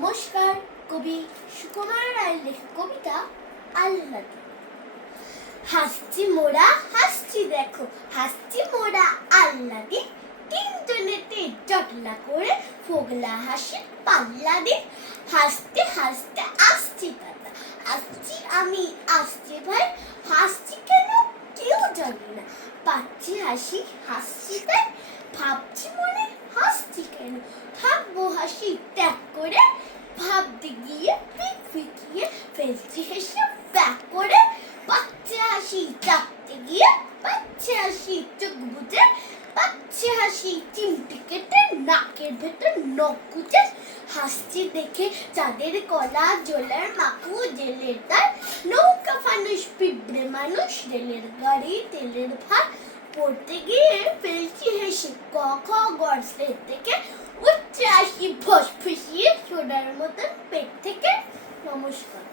নমস্কার। কবি সুকুমার রায়ের লেখা কবিতা আল্লাদি। হাসছি মোরা হাসছি দেখো, হাসছি মোরা আল্লাদি। তিনজনেতে জটলা করে ফোগলা হাসি পাল্লা দিন। হাসতে হাসতে আসছি দাদা, আসছি আমি, আসছি ভাই। হাসছি কেন কেউ জানি না, পাচ্ছি হাসি হাসছি তাই। ভাবছি মনে হাসছি কেন, থাকবো হাসি ত্যাগ করে। ভাবতে গিয়ে পিক ফিকিয়ে ফেলছি হেসে ব্যাক করে। পাচ্ছে হাসি চাপতে গিয়ে, পাচ্ছে হাসি চোখ বুঝে, পাচ্ছে হাসি চিমটি কেটে নাকের ভেতর নখ গুজে। হাসছি দেখে চাঁদের কলা জলের মাকু জেলের তার। নৌকা ফানুস পিঁপড়ে মানুষ, রেলের গাড়ি তেলের ভার। পড়তে গিয়ে ফেলছি হেসে ক খ গড় থেকে। উচ্চে আসি ফস ফুসিয়ে সোনার মতন পেট থেকে। নমস্কার।